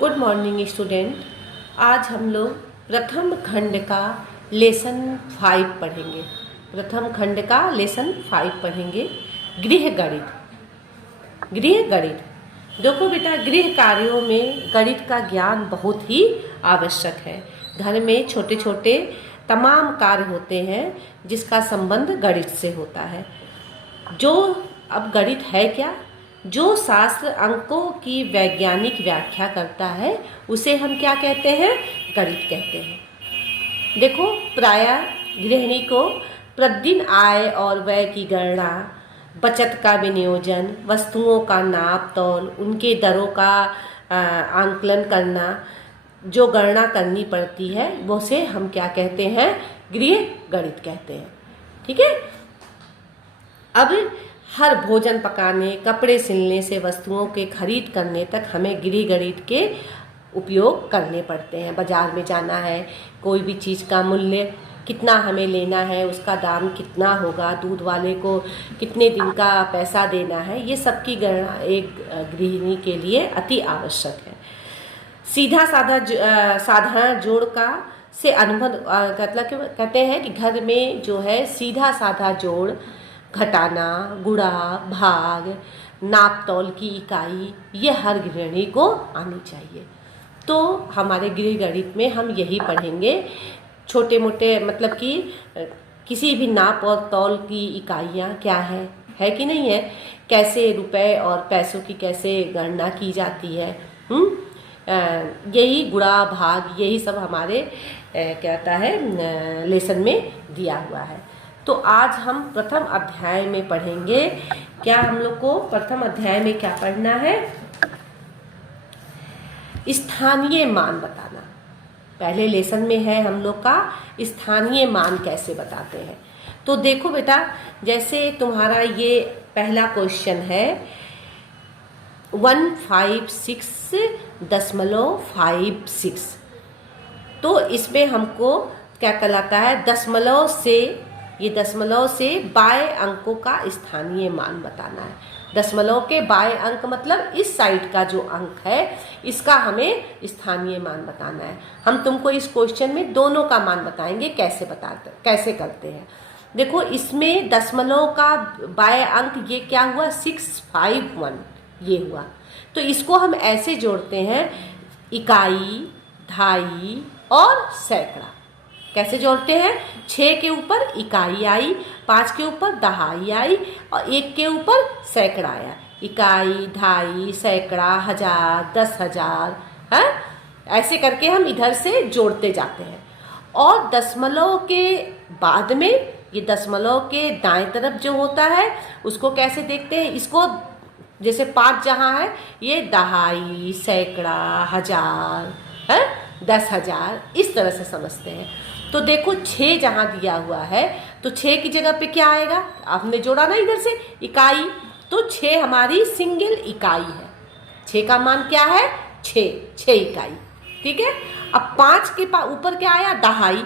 Good morning student. आज हम लोग प्रथम खंड का लेसन 5 पढ़ेंगे। प्रथम खंड का लेसन 5 पढ़ेंगे, गृह गणित। गृह गणित, देखो बेटा, गृह कार्यों में गणित का ज्ञान बहुत ही आवश्यक है। घर में छोटे छोटे तमाम कार्य होते हैं जिसका संबंध गणित से होता है। अब गणित है क्या? जो शास्त्र अंकों की वैज्ञानिक व्याख्या करता है उसे हम क्या कहते हैं? गणित कहते हैं। देखो, प्रायः गृहिणी को प्रतिदिन आय और व्यय की गणना, बचत का विनियोजन, वस्तुओं का नाप तौल, उनके दरों का आंकलन करना, जो गणना करनी पड़ती है वो से हम क्या कहते हैं? गृह गणित कहते हैं। ठीक है। अब हर भोजन पकाने, कपड़े सिलने से वस्तुओं के खरीद करने तक हमें गृह गणित के उपयोग करने पड़ते हैं। बाजार में जाना है, कोई भी चीज़ का मूल्य कितना हमें लेना है, उसका दाम कितना होगा, दूध वाले को कितने दिन का पैसा देना है, ये सब की गणना एक गृहिणी के लिए अति आवश्यक है। सीधा साधा साधारण जोड़ का से अनुबंध मतलब कहते हैं कि घर में जो है सीधा साधा जोड़, घटाना, गुणा, भाग, नाप तौल की इकाई, ये हर गृहिणी को आनी चाहिए। तो हमारे गृह गणित में हम यही पढ़ेंगे। छोटे मोटे मतलब कि किसी भी नाप और तौल की इकाइयाँ क्या है कि नहीं है, कैसे रुपए और पैसों की कैसे गणना की जाती है, यही गुणा भाग, यही सब हमारे कहता है लेसन में दिया हुआ है। तो आज हम प्रथम अध्याय में पढ़ेंगे। क्या हम लोग को प्रथम अध्याय में क्या पढ़ना है? स्थानीय मान बताना। पहले लेसन में है हम लोग का स्थानीय मान कैसे बताते हैं। तो देखो बेटा, जैसे तुम्हारा ये पहला क्वेश्चन है 156.56, तो इसमें हमको क्या कहलाता है? ये दशमलव से बाएं अंकों का स्थानीय मान बताना है। दशमलव के बाएं अंक मतलब इस साइड का जो अंक है, इसका हमें स्थानीय मान बताना है। हम तुमको इस क्वेश्चन में दोनों का मान बताएंगे, कैसे करते हैं। देखो, इसमें दशमलव का बाएं अंक ये क्या हुआ? 651 ये हुआ। तो इसको हम ऐसे जोड़ते हैं, इकाई, दहाई और सैकड़ा। कैसे जोड़ते हैं? 6 के ऊपर इकाई आई, 5 के ऊपर दहाई आई और 1 के ऊपर सैकड़ा आया। इकाई, दहाई, सैकड़ा, हजार, 10,000 है। ऐसे करके हम इधर से जोड़ते जाते हैं। और दशमलव के बाद में ये दशमलव के दाएं तरफ जो होता है उसको कैसे देखते हैं? इसको जैसे 5 जहाँ है, ये दहाई, सैकड़ा, हजार है, 10,000, इस तरह से समझते हैं। तो देखो, 6 जहाँ दिया हुआ है तो 6 की जगह पे क्या आएगा? आपने जोड़ा ना इधर से इकाई, तो 6 हमारी सिंगल इकाई है। 6 का मान क्या है? 6 इकाई। ठीक है। अब 5 के ऊपर क्या आया? दहाई,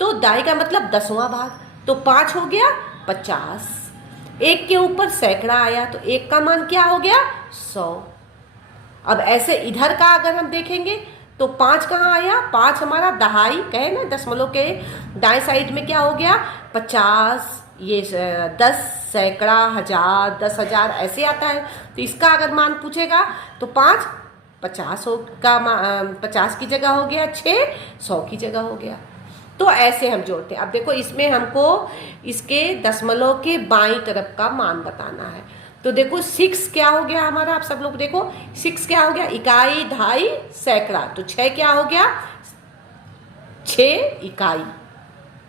तो दहाई का मतलब 10वां भाग, तो 5 हो गया 50। 1 के ऊपर सैकड़ा आया तो 1 का मान क्या हो गया? 100। अब ऐसे इधर का अगर हम देखेंगे तो 5 कहाँ आया? 5 हमारा दहाई कहे ना, दशमलव के दाएं साइड में क्या हो गया? 50, ये 10, सैकड़ा, हजार, 10,000 ऐसे आता है। तो इसका अगर मान पूछेगा तो 5 50 का 50 की जगह हो गया, 6 100 की जगह हो गया। तो ऐसे हम जोड़ते हैं। अब देखो, इसमें हमको इसके दशमलव के बाईं तरफ का मान बताना है। तो देखो, 6 क्या हो गया हमारा? आप सब लोग देखो, 6 क्या हो गया? इकाई, दहाई, सैकड़ा। तो 6 क्या हो गया? 6 इकाई।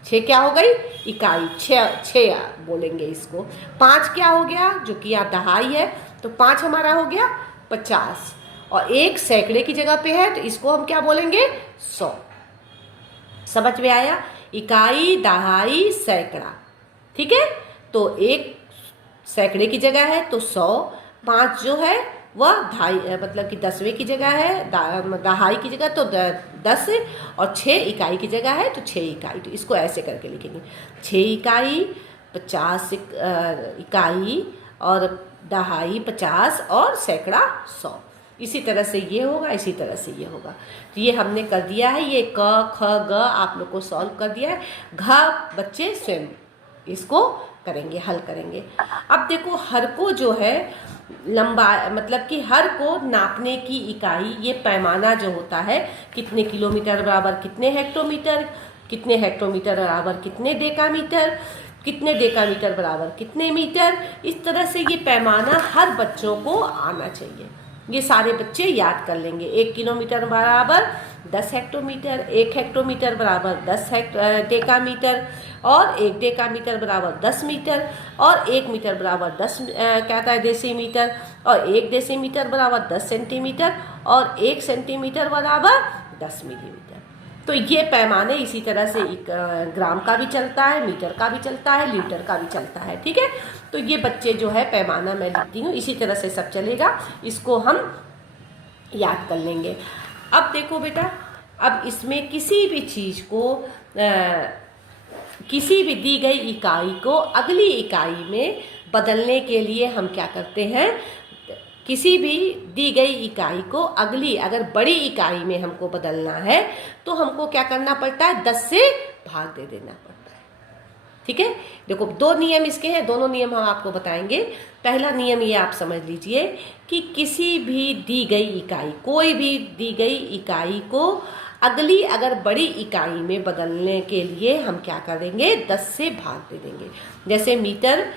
6 क्या हो गई? इकाई। 6 बोलेंगे इसको। 5 क्या हो गया? जो कि यहाँ दहाई है, तो 5 हमारा हो गया 50 और 1 सैकड़े की जगह पे है, तो इसको हम क्या बोलेंगे? 100। समझ में आया? इकाई, दहाई, सैकड़ा। ठीक है। तो 1 सैकड़े की जगह है तो 100, 5 जो है वह दहाई मतलब कि 10वें की जगह है, दहाई की जगह तो 10, और 6 इकाई की जगह है तो 6 इकाई। तो इसको ऐसे करके लिखेंगे, 6 इकाई, 50 इकाई और दहाई 50 और सैकड़ा 100। इसी तरह से ये होगा, इसी तरह से ये होगा। तो ये हमने कर दिया है, ये क ख ग आप लोग को सॉल्व कर दिया है। घ बच्चे स्वयं इसको करेंगे, हल करेंगे। अब देखो हर को जो है लंबा, मतलब कि हर को नापने की इकाई, ये पैमाना जो होता है, कितने किलोमीटर बराबर कितने हेक्टोमीटर, कितने हेक्टोमीटर बराबर कितने डेकामीटर, कितने डेकामीटर बराबर कितने मीटर, इस तरह से ये पैमाना हर बच्चों को आना चाहिए। ये सारे बच्चे याद कर लेंगे। 1 किलोमीटर बराबर 10 हेक्टोमीटर, 1 हेक्टोमीटर बराबर 10 डेकामीटर, और 1 डेकामीटर बराबर 10 मीटर, और 1 मीटर बराबर 10 कहता है डेसीमीटर, और 1 डेसीमीटर बराबर 10 सेंटीमीटर, और 1 सेंटीमीटर बराबर 10 मिलीमीटर। तो ये पैमाने इसी तरह से ग्राम का भी चलता है, मीटर का भी चलता है, लीटर का भी चलता है, ठीक है। तो ये बच्चे जो है पैमाना मैं लिखती हूँ, इसी तरह से सब चलेगा, इसको हम याद कर लेंगे। अब देखो बेटा, अब इसमें किसी भी चीज़ को किसी भी दी गई इकाई को अगली इकाई में बदलने के लिए हम क्या करते हैं, किसी भी दी गई इकाई को अगली, अगर बड़ी इकाई में हमको बदलना है तो हमको क्या करना पड़ता है, 10 से भाग दे देना पड़ता है, ठीक है। देखो 2 नियम इसके हैं, दोनों नियम हम आपको बताएंगे। पहला नियम ये आप समझ लीजिए कि किसी भी दी गई इकाई, कोई भी दी गई इकाई को अगली अगर बड़ी इकाई में बदलने के लिए हम क्या करेंगे, 10 से भाग दे देंगे। जैसे मीटर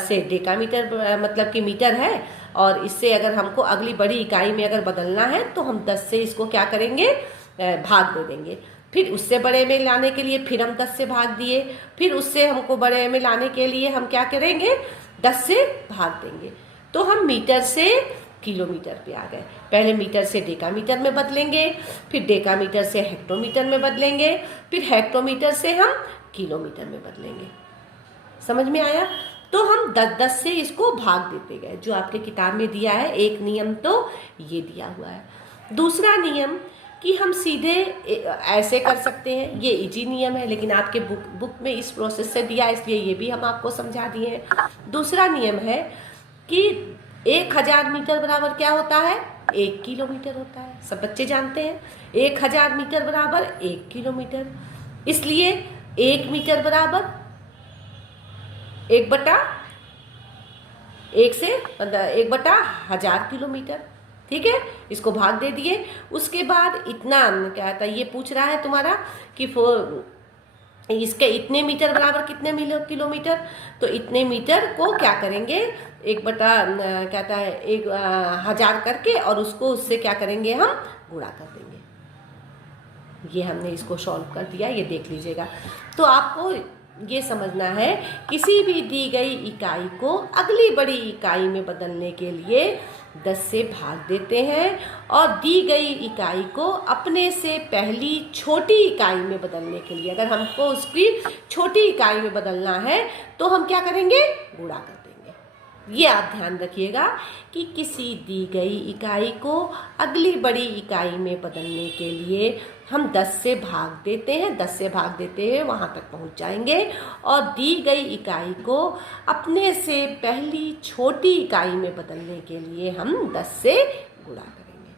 से डेकामीटर, मतलब कि मीटर है, और इससे अगर हमको अगली बड़ी इकाई में अगर बदलना है तो हम 10 से इसको क्या करेंगे, भाग दे देंगे। फिर उससे बड़े में लाने के लिए फिर हम 10 से भाग दिए, फिर उससे हमको बड़े में लाने के लिए हम क्या करेंगे, 10 से भाग देंगे। तो हम मीटर से किलोमीटर पे आ गए। पहले मीटर से डेकामीटर में बदलेंगे, फिर डेकामीटर से हेक्टोमीटर में बदलेंगे, फिर हेक्टोमीटर से हम किलोमीटर में बदलेंगे। समझ में आया? तो हम 10-10 से इसको भाग देते गए, जो आपके किताब में दिया है। एक नियम तो ये दिया हुआ है। दूसरा नियम कि हम सीधे ऐसे कर सकते हैं, ये इजी नियम है, लेकिन आपके बुक में इस प्रोसेस से दिया, इसलिए ये भी हम आपको समझा दिए हैं। दूसरा नियम है कि 1000 मीटर बराबर क्या होता है, 1 किलोमीटर होता है। सब बच्चे जानते हैं 1000 मीटर बराबर 1 किलोमीटर, इसलिए 1 मीटर बराबर 1/1000 किलोमीटर, ठीक है। इसको भाग दे दिए। उसके बाद इतना क्या आता है, ये पूछ रहा है तुम्हारा कि इसके इतने मीटर बराबर कितने किलोमीटर, तो इतने मीटर को क्या करेंगे, 1000 करके, और उसको उससे क्या करेंगे, हम गुणा कर देंगे। ये हमने इसको सॉल्व कर दिया, ये देख लीजिएगा। तो आपको ये समझना है, किसी भी दी गई इकाई को अगली बड़ी इकाई में बदलने के लिए 10 से भाग देते हैं, और दी गई इकाई को अपने से पहली छोटी इकाई में बदलने के लिए, अगर हमको उसकी छोटी इकाई में बदलना है तो हम क्या करेंगे, गुणा कर देंगे। ये आप ध्यान रखिएगा कि किसी दी गई इकाई को अगली बड़ी इकाई में बदलने के लिए हम 10 से भाग देते हैं, 10 से भाग देते हैं, वहाँ तक पहुँच जाएंगे, और दी गई इकाई को अपने से पहली छोटी इकाई में बदलने के लिए हम 10 से गुणा करेंगे।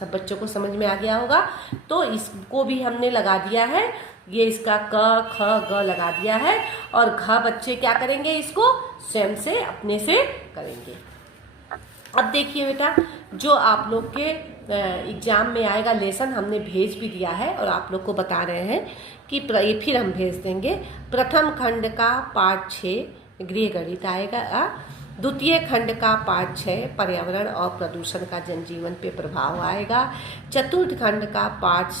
सब बच्चों को समझ में आ गया होगा। तो इसको भी हमने लगा दिया है, ये इसका क ख ग लगा दिया है, और घ बच्चे क्या करेंगे, इसको स्वयं से अपने से करेंगे। अब देखिए बेटा, जो आप लोग के एग्जाम में आएगा लेसन हमने भेज भी दिया है, और आप लोग को बता रहे हैं कि फिर हम भेज देंगे। प्रथम खंड का पाठ 6 गृह गणित आएगा, द्वितीय खंड का पाठ 6 पर्यावरण और प्रदूषण का जनजीवन पे प्रभाव आएगा, चतुर्थ खंड का पाठ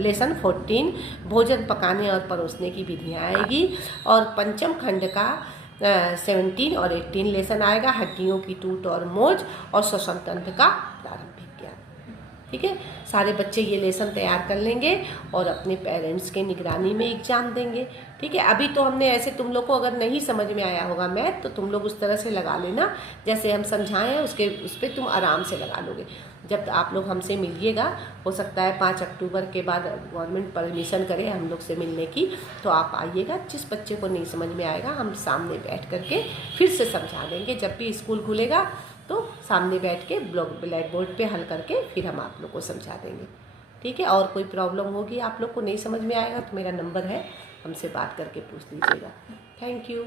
लेसन 14 भोजन पकाने और परोसने की विधियाँ आएगी, और पंचम खंड का 17 और 18 लेसन आएगा, हड्डियों की टूट और मोच और श्वसन तंत्र का प्रारंभिक ज्ञान। ठीक है, सारे बच्चे ये लेसन तैयार कर लेंगे और अपने पेरेंट्स के निगरानी में एग्जाम देंगे। ठीक है, अभी तो हमने ऐसे, तुम लोग को अगर नहीं समझ में आया होगा मैथ, तो तुम लोग उस तरह से लगा लेना जैसे हम समझाएं, उस पर तुम आराम से लगा लोगे। जब आप लोग हमसे मिलिएगा, हो सकता है 5 अक्टूबर के बाद गवर्नमेंट परमिशन करे हम लोग से मिलने की, तो आप आइएगा। जिस बच्चे को नहीं समझ में आएगा हम सामने बैठ करके फिर से समझा देंगे। जब भी स्कूल खुलेगा तो सामने बैठ के ब्लैक बोर्ड पे हल करके फिर हम आप लोग को समझा देंगे। ठीक है, और कोई प्रॉब्लम होगी आप लोग को नहीं समझ में आएगा तो मेरा नंबर है, हमसे बात करके पूछ लीजिएगा। Thank you.